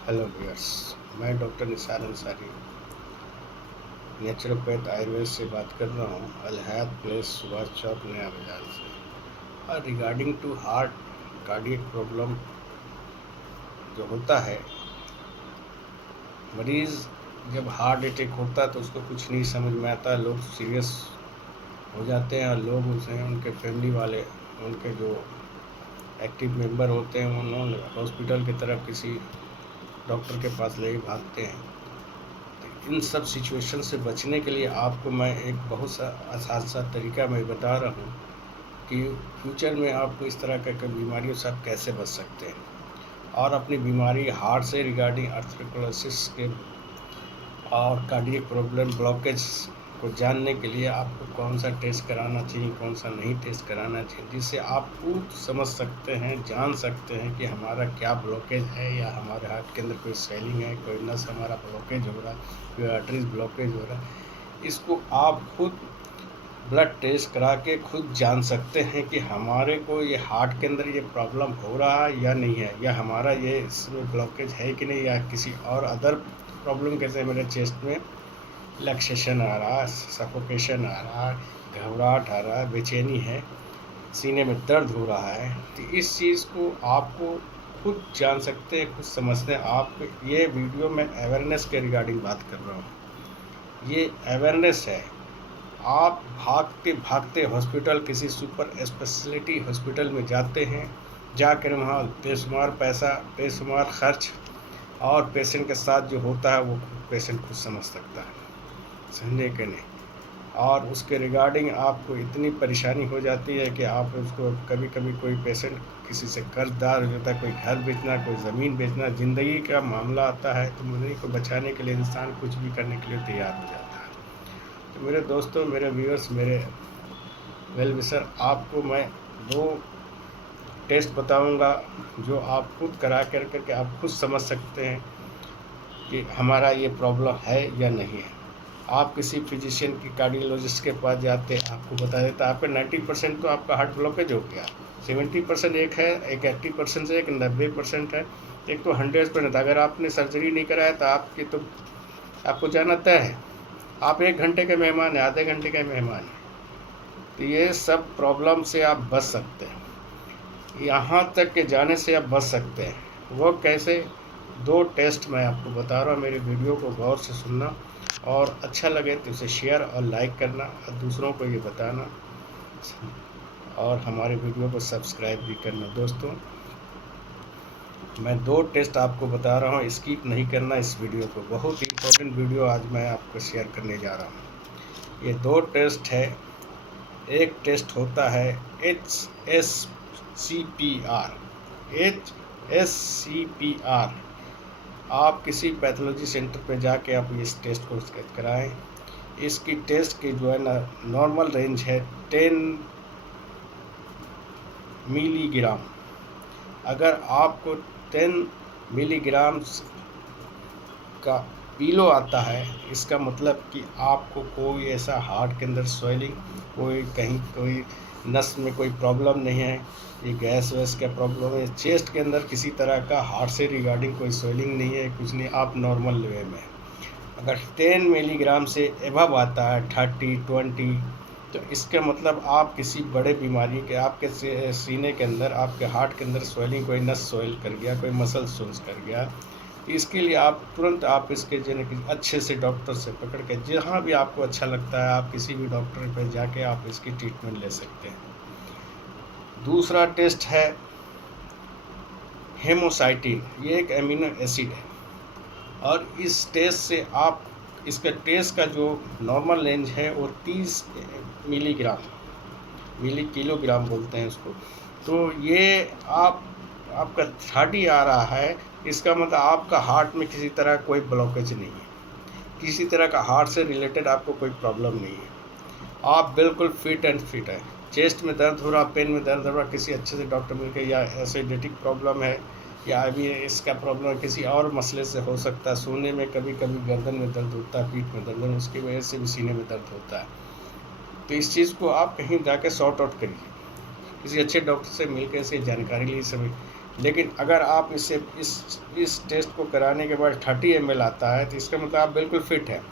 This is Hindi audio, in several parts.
Hello viewers. मैं डॉक्टर निसार अंसारी नेचुरोपैथ आयुर्वेद से बात कर रहा हूँ, अल हयात प्लेस, सुभाष चौक, नया बाजार से। और regarding to heart cardiac problem जो होता है, मरीज़ जब हार्ट अटैक होता है तो उसको कुछ नहीं समझ में आता, लोग सीरियस हो जाते हैं और लोग उसे, उनके फैमिली वाले, उनके जो एक्टिव मेंबर होते हैं, उन्होंने हॉस्पिटल की तरफ किसी डॉक्टर के पास ले भागते हैं। इन सब सिचुएशन से बचने के लिए आपको मैं एक बहुत सा आसान सा तरीका मैं बता रहा हूँ कि फ्यूचर में आपको इस तरह के बीमारियों से आप कैसे बच सकते हैं और अपनी बीमारी हार्ट से रिगार्डिंग आर्थरोस्क्लेरोसिस के और कार्डियक प्रॉब्लम ब्लॉकेज को जानने के लिए आपको कौन सा टेस्ट कराना चाहिए, कौन सा नहीं टेस्ट कराना चाहिए, जिससे आप खुद समझ सकते हैं, जान सकते हैं कि हमारा क्या ब्लॉकेज है या हमारे हार्ट के अंदर कोई स्वेलिंग है, कोई नस हमारा ब्लॉकेज हो रहा है, कोई आर्टरीज ब्लॉकेज हो रहा है। इसको आप खुद ब्लड टेस्ट करा के खुद जान सकते हैं कि हमारे को ये हार्ट के अंदर ये प्रॉब्लम हो रहा है या नहीं है, या हमारा ये इसमें ब्लॉकेज है कि नहीं, या किसी और अदर प्रॉब्लम, कैसे मेरे चेस्ट में रिलैक्सेशन आ रहा है, सफोकेशन आ रहा है, घबराहट आ रहा है, बेचैनी है, सीने में दर्द हो रहा है। तो इस चीज़ को आपको खुद जान सकते हैं, खुद समझते हैं। आप ये वीडियो में अवेयरनेस के रिगार्डिंग बात कर रहा हूँ, ये अवेयरनेस है। आप भागते भागते हॉस्पिटल, किसी सुपर स्पेशलिटी हॉस्पिटल में जाते हैं, जाकर वहाँ बेशुमार पैसा, बेशुमार खर्च, और पेशेंट के साथ जो होता है वो पेशेंट खुद समझ सकता है, समझे कि नहीं। और उसके रिगार्डिंग आपको इतनी परेशानी हो जाती है कि आप उसको, कभी कभी कोई पेशेंट किसी से कर्जदार हो जाता है, कोई घर बेचना, कोई ज़मीन बेचना, ज़िंदगी का मामला आता है, तो ज़िंदगी को बचाने के लिए इंसान कुछ भी करने के लिए तैयार हो जाता है। तो मेरे दोस्तों, मेरे व्यूअर्स, मेरे वेल विशर, आपको मैं 2 टेस्ट बताऊंगा जो आप खुद करा करके आप खुद समझ सकते हैं कि हमारा ये प्रॉब्लम है या नहीं है। आप किसी फिजिशियन की, कार्डियोलॉजिस्ट के पास जाते हैं, आपको बता देता है आपका 90% तो आपका हार्ट ब्लॉकेज हो गया, 70% एक है, एक 80% से एक 90% है, एक तो 100%। अगर आपने सर्जरी नहीं कराया तो आपकी तो आपको जाना तय है, आप 1 घंटे के मेहमान हैं, आधे घंटे के मेहमान हैं। तो ये सब प्रॉब्लम से आप बच सकते हैं, यहाँ तक के जाने से आप बच सकते हैं। वो कैसे? 2 टेस्ट मैं आपको बता रहा हूँ, मेरे वीडियो को गौर से सुनना, और अच्छा लगे तो उसे शेयर और लाइक करना और दूसरों को ये बताना, और हमारे वीडियो को सब्सक्राइब भी करना। दोस्तों, मैं 2 टेस्ट आपको बता रहा हूँ, स्किप नहीं करना इस वीडियो को। बहुत इम्पोर्टेंट वीडियो आज मैं आपको शेयर करने जा रहा हूँ। ये 2 टेस्ट है। एक टेस्ट होता है HSCPR। आप किसी पैथोलॉजी सेंटर पे जाके आप इस टेस्ट को कराएं। इसकी टेस्ट की जो है ना, नॉर्मल रेंज है 10 मिलीग्राम। अगर आपको 10 मिलीग्राम का पीलो आता है, इसका मतलब कि आपको कोई ऐसा हार्ट के अंदर स्वेलिंग, कोई कहीं कोई नस में कोई प्रॉब्लम नहीं है, ये गैस वैस का प्रॉब्लम है, चेस्ट के अंदर किसी तरह का हार्ट से रिगार्डिंग कोई स्वेलिंग नहीं है, कुछ नहीं, आप नॉर्मल लेवल में। अगर 10 मिलीग्राम से एबव आता है, 30-20, तो इसका मतलब आप किसी बड़े बीमारी के, आपके सीने के अंदर, आपके हार्ट के अंदर स्वेलिंग, कोई नस स्वेल कर गया, कोई मसल सोल्स कर गया। इसके लिए आप तुरंत आप इसके जन अच्छे से डॉक्टर से पकड़ के, जहाँ भी आपको अच्छा लगता है, आप किसी भी डॉक्टर पर जाके आप इसकी ट्रीटमेंट ले सकते हैं। दूसरा टेस्ट है हेमोसाइटिन। ये एक एमिनो एसिड है, और इस टेस्ट से आप, इसका टेस्ट का जो नॉर्मल रेंज है वो 30 मिलीग्राम, मिली किलोग्राम बोलते हैं उसको। तो ये आपका 30 आ रहा है, इसका मतलब आपका हार्ट में किसी तरह कोई ब्लॉकेज नहीं है, किसी तरह का हार्ट से रिलेटेड आपको कोई प्रॉब्लम नहीं है, आप बिल्कुल फिट एंड फिट है। चेस्ट में दर्द हो रहा, पेन में दर्द हो रहा, किसी अच्छे से डॉक्टर मिल के, या एसिडिटिक प्रॉब्लम है, या अभी इसका प्रॉब्लम किसी और मसले से हो सकता है, सोने में कभी कभी गर्दन में दर्द होता है, पीठ में दर्द, उसकी वजह से भी सीने में दर्द होता है। तो इस चीज़ को आप कहीं जाके सॉर्ट आउट करिए, किसी अच्छे डॉक्टर से मिलकर इसे जानकारी ली, सभी लेकिन अगर आप इस टेस्ट को कराने के बाद 30 ml आता है तो इसका मतलब आप बिल्कुल फिट हैं,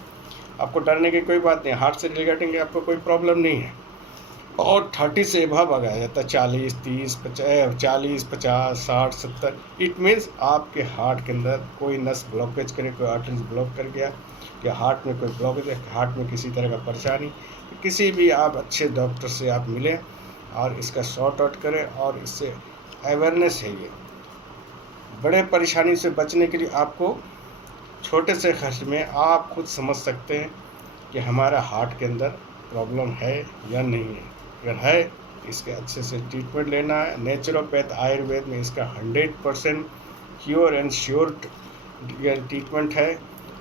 आपको डरने की कोई बात नहीं, हार्ट से रिलेटेड आपको कोई प्रॉब्लम नहीं है। और 30 से अबव आ जाता है 40, 30, 50, 40, 50, 60, 70, इट मीन्स आपके हार्ट के अंदर कोई नस ब्लॉकेज करे, कोई आर्टरीज ब्लॉक कर गया, या हार्ट में कोई ब्लॉकेज है, हार्ट में किसी तरह का परेशानी, किसी भी आप अच्छे डॉक्टर से आप मिलें और इसका सॉर्ट आउट करें। और इससे अवेयरनेस है, ये बड़े परेशानी से बचने के लिए आपको छोटे से खर्च में आप खुद समझ सकते हैं कि हमारा हार्ट के अंदर प्रॉब्लम है या नहीं है। अगर है तो इसके अच्छे से ट्रीटमेंट लेना है। नेचुरोपैथ आयुर्वेद में इसका 100% क्योर एंड श्योर ट्रीटमेंट है।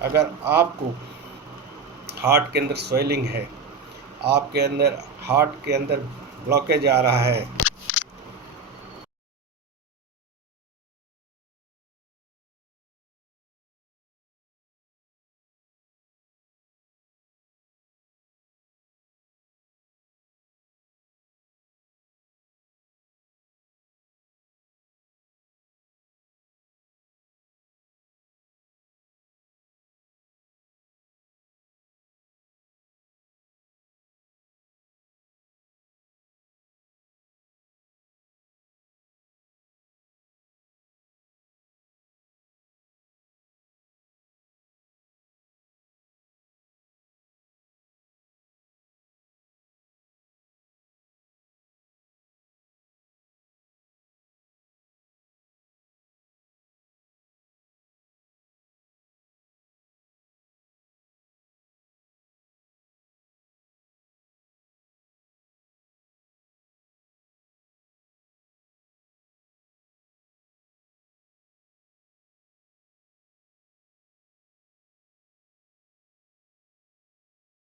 अगर आपको हार्ट के अंदर स्वेलिंग है, आपके अंदर हार्ट के अंदर ब्लॉकेज आ रहा है,